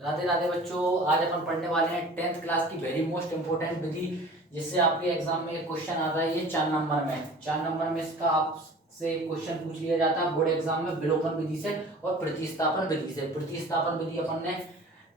राधे राधे बच्चों, आज अपन पढ़ने वाले हैं 10th क्लास की वेरी मोस्ट इंपोर्टेंट विधि, जिससे आपके एग्जाम में क्वेश्चन आता है। ये 4 नंबर में इसका आपसे क्वेश्चन पूछ लिया जाता है बोर्ड एग्जाम में विलोपन विधि से और प्रतिस्थापन विधि से। प्रतिस्थापन विधि अपन ने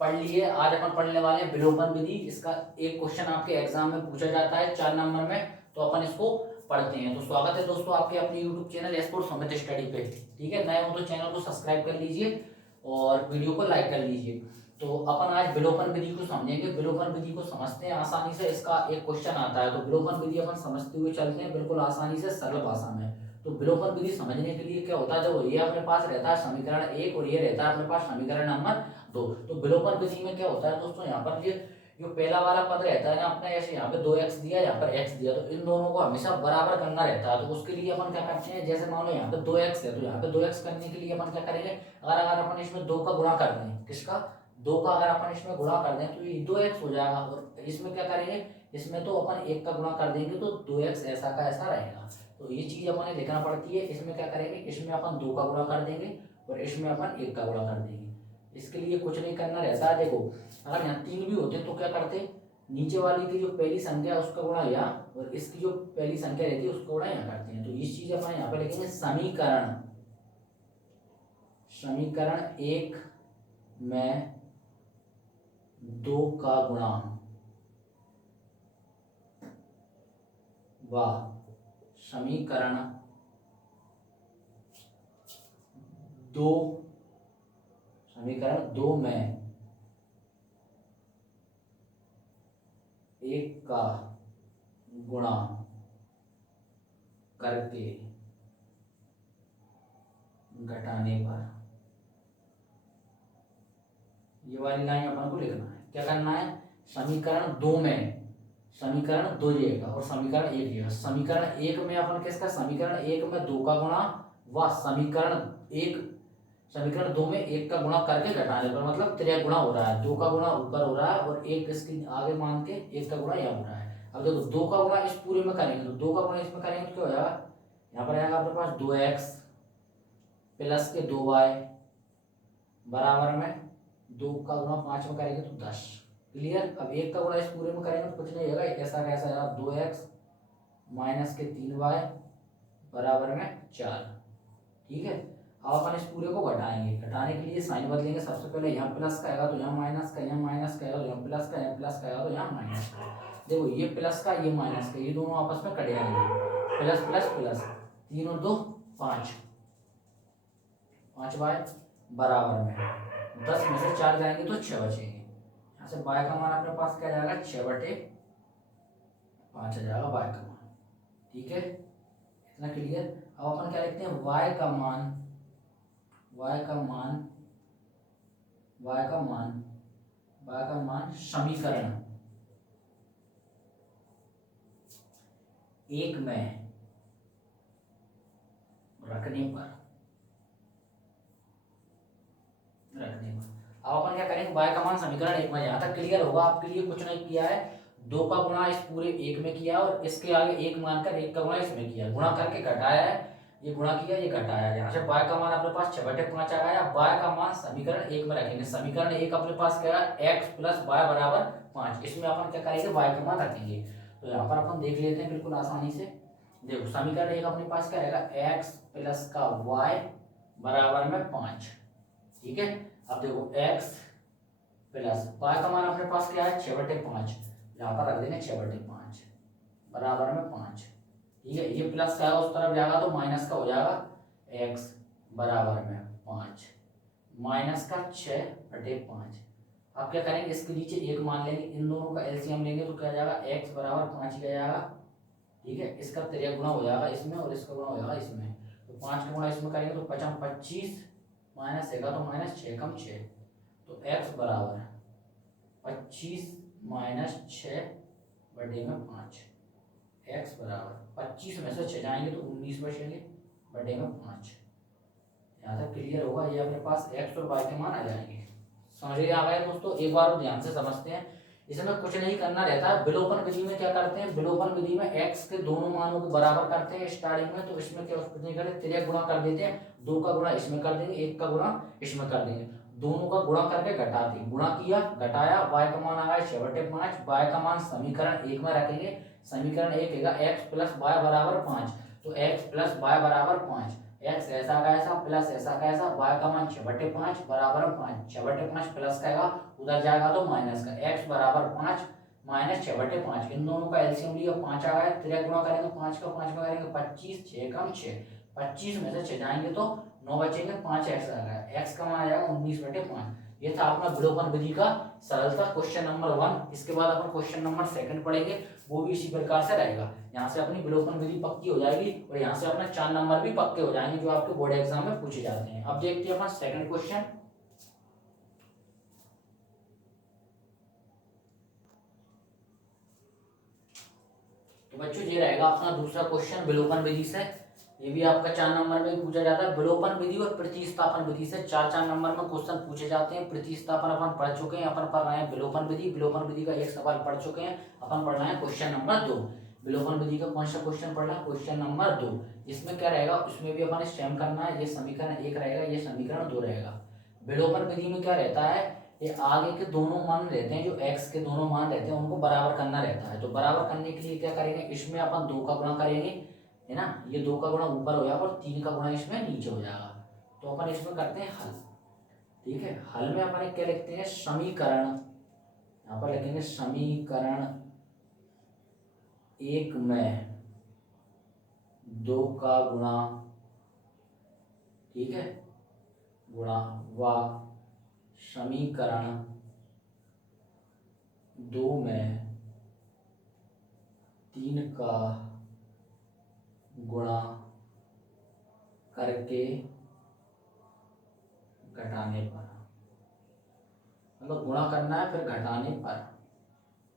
पढ़ ली है, आज अपन पढ़ने वाले हैं विलोपन विधि। इसका एक क्वेश्चन आपके एग्जाम में पूछा जाता है 4 नंबर में, तो अपन इसको पढ़ते हैं। तो स्वागत है दोस्तों आपके अपने यूट्यूब चैनल एस्पोर्ट समित स्टडी पे। ठीक है, नए हो तो चैनल को सब्सक्राइब कर लीजिए और वीडियो को लाइक कर लीजिए। तो अपन आज विलोपन विधि को समझेंगे। विलोपन विधि को समझते हैं आसानी से। इसका एक क्वेश्चन आता है, तो विलोपन विधि अपन समझते हुए चलते हैं बिल्कुल आसानी से, सरल भाषा में। तो विलोपन विधि समझने के लिए क्या होता है, जब ये अपने पास रहता है समीकरण 1 और ये रहता है अपने पास समीकरण नंबर 2, तो विलोपन विधि में क्या होता है दोस्तों, यहाँ पर ये जो पहला वाला पद रहता है ना अपना, ऐसे यहाँ पे 2x दिया, यहाँ पर x दिया, तो इन दोनों को हमेशा बराबर करना रहता है। तो उसके लिए अपन क्या करते हैं, जैसे मान लो यहाँ पे 2x है, तो यहाँ पे 2x करने के लिए अपन क्या करेंगे, अगर अपन इसमें 2 का गुणा कर दें, किसका 2 का अगर अपन इसमें गुणा कर दें तो ये 2x हो जाएगा। और इसमें क्या करेंगे, इसमें तो अपन 1 का गुणा कर देंगे तो 2x ऐसा का ऐसा रहेगा। तो ये चीज अपन लिखना पड़ती है। इसमें क्या करेंगे, इसमें अपन 2 का गुणा कर देंगे और इसमें अपन 1 का गुणा कर देंगे। इसके लिए कुछ नहीं करना रहता है। देखो अगर यहाँ 3 भी होते तो क्या करते, नीचे वाली की जो पहली संख्या है उसका गुणा यहाँ, और इसकी जो पहली संख्या रहती है उसका गुणा यहाँ करते हैं। तो इस चीज अपन यहाँ पे लिखेंगे समीकरण 1 में 2 का गुणा व समीकरण 2 में 1 का गुणा करके घटाने पर, ये वाली लाइन अपन को लिखना है। क्या करना है, समीकरण 2 में, समीकरण 2 लिखेगा और समीकरण 1 लिखेगा। समीकरण 1 में अपन किसका, समीकरण 1 में 2 का गुणा व समीकरण 2 में 1 का गुणा करके घटाने पर, मतलब त्रिया गुणा हो रहा है, 2 का गुणा ऊपर हो रहा है और 1 इसके आगे मान के 1 का गुणा यहाँ हो रहा है। अब देखो 2 का गुणा इस पूरे में करेंगे, तो 2 का गुणा इसमें करेंगे तो क्या हो जाएगा, यहाँ पर आएगा अपने पास 2x प्लस के 2y बराबर में 2 का गुणा 5 में करेंगे तो 10। क्लियर। अब 1 का गुणा इस पूरे में करेंगे तो कुछ नहीं होगा, ऐसा कैसा आएगा 2x माइनस के 3y बराबर में 4। ठीक है, अब अपन इस पूरे को घटाएंगे। घटाने के लिए साइन बदलेंगे। सबसे पहले यहाँ प्लस का आएगा तो यहाँ माइनस का, यहाँ माइनस का आएगा तो यहाँ प्लस का, यहाँ प्लस का आएगा तो यहाँ माइनस का। देखो ये प्लस का ये माइनस का, ये दोनों आपस में कट जाएंगे, प्लस प्लस प्लस, 3 और 2 5, 5y बराबर में 10 में से 4 जाएंगे तो 6 बचेंगे। यहाँ से y का मान अपने पास क्या जाएगा, 6/5 आ जाएगा y का मान। ठीक है, इतना क्लियर। अब अपन क्या लिखते हैं, y का मान समीकरण 1 में रखने पर अब अपन क्या करेंगे, y का मान समीकरण 1 में, यहाँ तक क्लियर होगा आपके लिए। कुछ नहीं किया है, 2 का गुणा इस पूरे 1 में किया और इसके आगे 1 मानकर 1 का गुणा इसमें किया, गुणा करके घटाया है, ये गुणा किया ये घटाया। यहाँ से y का मान अपने पास 6/5 आ गया। y का मान समीकरण 1 में रखेंगे। समीकरण 1 अपने पास क्या है, x प्लस y बराबर 5। इसमें अपन क्या करेंगे, y का मान रखेंगे। तो यहाँ पर अपन देख लेते हैं बिल्कुल आसानी से। देखो समीकरण 1 अपने पास क्या रहेगा, x प्लस का y बराबर में 5। ठीक है, अब देखो x प्लस y का मान अपने पास क्या है, 6/5, यहाँ पर रख देंगे 6/5 बराबर में 5। ठीक है, ये प्लस का है उस तरफ जाएगा तो माइनस का हो जाएगा, x बराबर में 5 माइनस का 6/5। अब क्या करेंगे, इसके नीचे 1 मान लेंगे, इन दोनों का एलसीएम लेंगे तो क्या जाएगा, x बराबर 5 का जाएगा। ठीक है, इसका त्रिया गुणा हो जाएगा इसमें और इसका गुणा हो जाएगा इसमें, तो 5 का गुणा इसमें करेंगे तो 5 25 माइनस 1 तो माइनस 6 कम 6, तो x बराबर 25 माइनस 6/5। x बराबर 25 में से 6 जाएंगे तो 19 बचेंगे बटे में 5। यहाँ तक क्लियर होगा। ये अपने पास x और y के मान आ जाएंगे। समझ आ गया दोस्तों, एक बार ध्यान से समझते हैं। इसमें कुछ नहीं करना रहता है। विलोपन विधि में क्या करते हैं, विलोपन विधि में x के दोनों मानों को बराबर करते हैं स्टार्टिंग में, तो इसमें क्या कुछ नहीं करते, तिर्यक गुणा कर देते हैं। 2 का गुणा इसमें कर देंगे, 1 का गुणा इसमें कर देंगे। दोनों का गुणा करके घटाते, गुणा किया घटाया, y का मान आया 6/5, y का मान समीकरण 1 में रखेंगे। समीकरण 1 हैगा x प्लस वाई बराबर 5, तो x प्लस वाई बराबर 5, x ऐसा का ऐसा प्लस ऐसा का ऐसा, y का मान 6/5 बराबर 5, 6/5 प्लस का हैगा उधर जाएगा तो माइनस का, x बराबर 5 माइनस 6/5, इन दोनों का एलसीएम लिया 5 आ गया, त्रिया गुणा करेंगे 5 का 5 में करेंगे 25, 6 कम 6, 25 में से 6 जाएंगे तो 9 बचेंगे, 5 एक्स आ गया, एक्स का मान आ जाएगा 19/5। ये था अपना विलोपन विधि का सरलता क्वेश्चन नंबर 1। इसके बाद अपन क्वेश्चन नंबर 2 पढ़ेंगे, वो भी इसी प्रकार से रहेगा। यहाँ से अपनी विलोपन विधि पक्की हो जाएगी और यहाँ से अपना 4 नंबर भी पक्के हो जाएंगे जो आपके बोर्ड एग्जाम में पूछे जाते हैं। अब देखते हैं अपना सेकंड क्वेश्चन। तो बच्चों ये रहेगा अपना दूसरा क्वेश्चन विलोपन विधि से। ये भी आपका 4 नंबर में पूछा जाता है। विलोपन विधि और प्रतिस्थापन विधि से 4 नंबर में क्वेश्चन पूछे जाते हैं। प्रतिस्थापन अपन पढ़ चुके हैं, अपन पढ़ रहे हैं विलोपन विधि। विलोपन विधि का एक सवाल पढ़ चुके हैं, अपन पढ़ रहे हैं क्वेश्चन नंबर 2। विलोपन विधि का कौन सा क्वेश्चन पढ़ रहा है? Question number 2। इसमें क्या रहेगा, उसमें भी अपन सेम करना है। ये समीकरण 1 रहेगा, ये समीकरण 2 रहेगा। विलोपन विधि में क्या रहता है, ये आगे के दोनों मान रहते हैं, जो x के दोनों मान रहते हैं उनको बराबर करना रहता है। तो बराबर करने के लिए क्या करेंगे, इसमें अपन 2 का गुणा करेंगे, है ना। ये 2 का गुणा ऊपर हो जाएगा और 3 का गुणा इसमें नीचे हो जाएगा। तो अपन इसमें करते हैं हल। ठीक है, हल में अपन क्या लिखते हैं, समीकरण, यहाँ पर लिखेंगे समीकरण 1 में 2 का गुणा, ठीक है, गुणा व समीकरण 2 में 3 का गुणा करके घटाने पर, मतलब गुणा करना है फिर घटाने पर,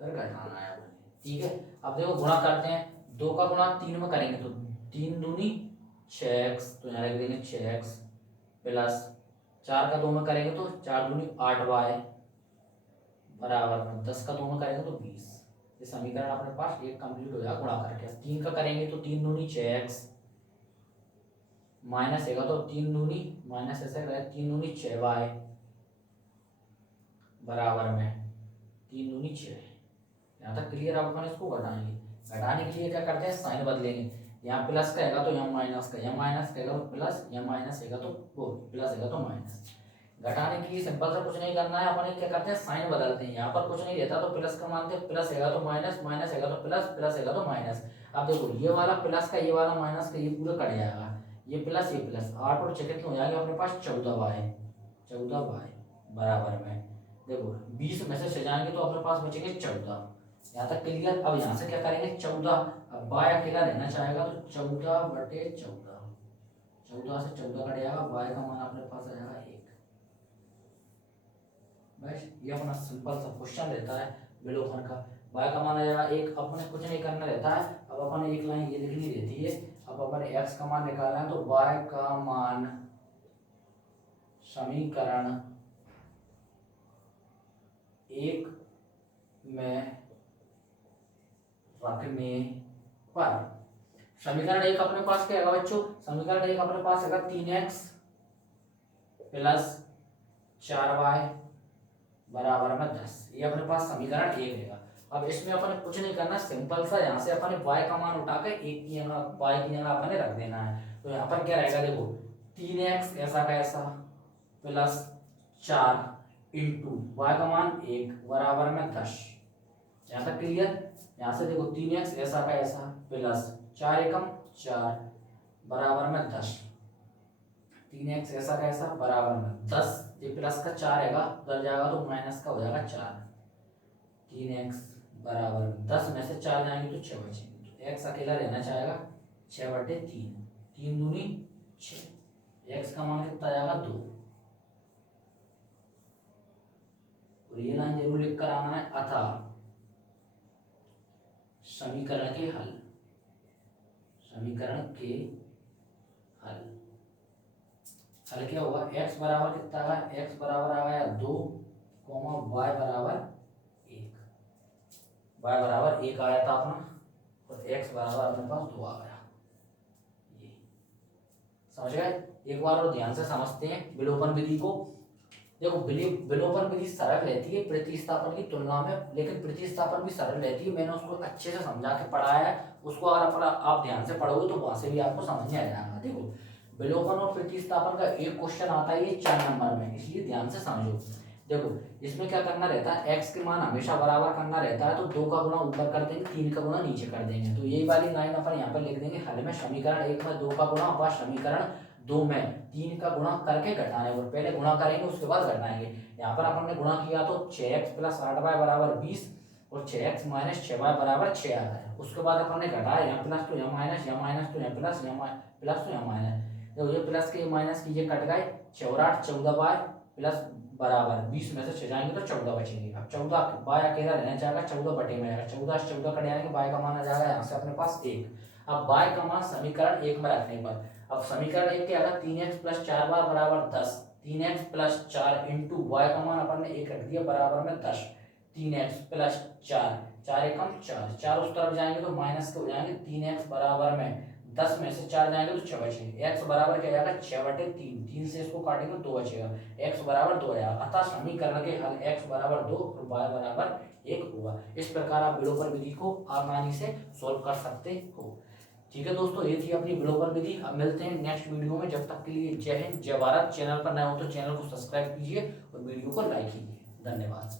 फिर घटाना है। ठीक है, अब देखो गुणा करते हैं, 2 का गुणा 3 में करेंगे तो 3 दूनी 6x, तो यहाँ लिख देंगे 6x प्लस 4 का 2 में करेंगे तो 4 दूनी 8y बराबर में 10 का 2 में करेंगे तो 20। ये समीकरण अपने पास एक कंप्लीट हो जाएगा गुणा करके। 3 का करेंगे तो 3 दूनी 6x माइनस हैगा तो 3 दूनी माइनस ऐसे करें 3 दूनी 6y बराबर में 3 दूनी 6। यहाँ तक क्लियर। अब अपन इसको घटाएंगे, घटाने के लिए क्या करते हैं, साइन बदलेंगे। यहाँ प्लस का हैगा तो यहाँ माइनस का, यहाँ माइनस का हैगा तो प्लस, यहाँ माइनस हैगा तो वो प्लस हैगा तो माइनस। घटाने के लिए सिंपल सा कुछ नहीं करना है, अपन क्या करते हैं साइन बदलते हैं। यहाँ पर कुछ नहीं रहता तो प्लस का मानते हैं, प्लस हैगा तो माइनस, माइनस हैगा तो प्लस, प्लस हैगा तो माइनस। अब देखो ये वाला प्लस का, ये वाला माइनस का, ये पूरा कट जाएगा, ये प्लस 8 और 6 कितने हो जाएंगे अपने पास 14y, 14y बराबर में देखो 20 में से 6 जाएंगे तो अपने पास बचेंगे 14। यहाँ तक क्लियर। अब यहाँ से क्या करेंगे 14, अब बाय अकेला रहना चाहेगा तो 14/14, 14 से 14 कट जाएगा, बाय का मान अपने पास आ जाएगा 1। बस ये अपना सिंपल सा क्वेश्चन रहता है विलोपन का। बाय का मान आ जाएगा 1, अपने कुछ नहीं करना रहता है। अब अपन एक लाइन ये लिखनी रहती है। अब अपन x का मान निकालना है तो y का मान समीकरण 1 में रखने पर, समीकरण 1 अपने पास क्या है बच्चों, समीकरण 1 अपने पास है 3x प्लस 4y बराबर में 10। ये अपने पास समीकरण 1 है। अब इसमें अपन कुछ नहीं करना, सिंपल सा यहाँ से अपन y का मान उठाकर 1 की जगह y की जगह अपन रख देना है। तो यहाँ पर क्या रहेगा, देखो 3x ऐसा का ऐसा प्लस 4 इंटू y का मान 1 बराबर में 10। यहाँ तक क्लियर। यहाँ से देखो 3x ऐसा का ऐसा प्लस 4 एकम 4 बराबर में 10, 3x ऐसा का ऐसा बराबर में 10, ये प्लस का 4 हैगा उधर जाएगा तो माइनस का हो जाएगा 4, 3x बराबर में 10 में से 4 जाएंगे तो 6 बचेंगे, तो x अकेला रहना चाहेगा 6/3, 3 दूनी 6, x का मान कितना जाएगा 2। और ये लाइन जरूर लिख कर आना है, अतः समीकरण के हल, समीकरण के हल, हल क्या होगा, x बराबर कितना आया, x बराबर आ गया 2, y बराबर 1, y बराबर 1 आया था अपना, और x बराबर अपने पास 2 आ गया। ये समझ गए। एक बार और ध्यान से समझते हैं विलोपन विधि को। देखो विलोपन विधि सरल रहती है प्रतिस्थापन की तुलना में, लेकिन प्रतिस्थापन भी सरल रहती है। मैंने उसको अच्छे से समझा के पढ़ाया है, उसको अगर आप ध्यान से पढ़ोगे तो वहां से भी आपको समझ में आ जाएगा। देखो विलोपन और प्रतिस्थापन का एक क्वेश्चन आता है ये 4 नंबर में, इसलिए ध्यान से समझो। देखो इसमें क्या करना रहता है, x के मान हमेशा बराबर करना रहता है, तो 2 का गुणा ऊपर कर देंगे, 3 का गुणा नीचे कर देंगे। तो यही वाली लाइन अपन यहाँ पर लिख देंगे हल में, समीकरण 1 में 2 का गुणा व समीकरण 2 में 3 का गुणा करके घटाने को, पहले गुणा करेंगे उसके बाद घटाएंगे। यहाँ पर अपन ने गुणा किया तो 6x प्लस 8y बराबर 20 और 6x माइनस 6y बराबर 6 आता है। उसके बाद अपन ने घटाया, यहाँ प्लस तो यहाँ माइनस, यहाँ माइनस तो यहाँ प्लस, यहाँ प्लस तो यहाँ माइनस। तो ये प्लस के माइनस कीजिए, कट गए, 4 8 14y प्लस बराबर 20 में से 6 जाएंगे तो 14 बचेंगे। अब 14 बाय अकेला रहना चाहेगा, 14 बटे में आएगा, 14 से 14 कट जाएंगे, बाय का मान आ जाएगा यहाँ से अपने पास 1। अब बाय का मान समीकरण 1 में रखने पर, अब समीकरण 1 के अगर 3x प्लस 4y बराबर 10, 3x प्लस 4 इंटू वाई का मान अपन ने 1 रख दिया बराबर में 10, 3x प्लस 4, 4 एकम 4, 4 उस तरफ जाएंगे तो माइनस के हो जाएंगे, 3x बराबर में 10 में से 4 जाएंगे तो 6 बचेंगे। x बराबर क्या जाएगा 6 बटे 3, 3 से इसको काटेंगे 2 बचेगा, x बराबर 2 आएगा। अतः समीकरण के हल x बराबर 2 और y बराबर 1 होगा। इस प्रकार आप विलोपन विधि को आसानी से सोल्व कर सकते हो। ठीक है दोस्तों, ये थी अपनी विलोपन विधि। अब मिलते हैं नेक्स्ट वीडियो में, जब तक के लिए जय हिंद जय भारत। चैनल पर नए हो तो चैनल को सब्सक्राइब कीजिए और वीडियो को लाइक कीजिए। धन्यवाद।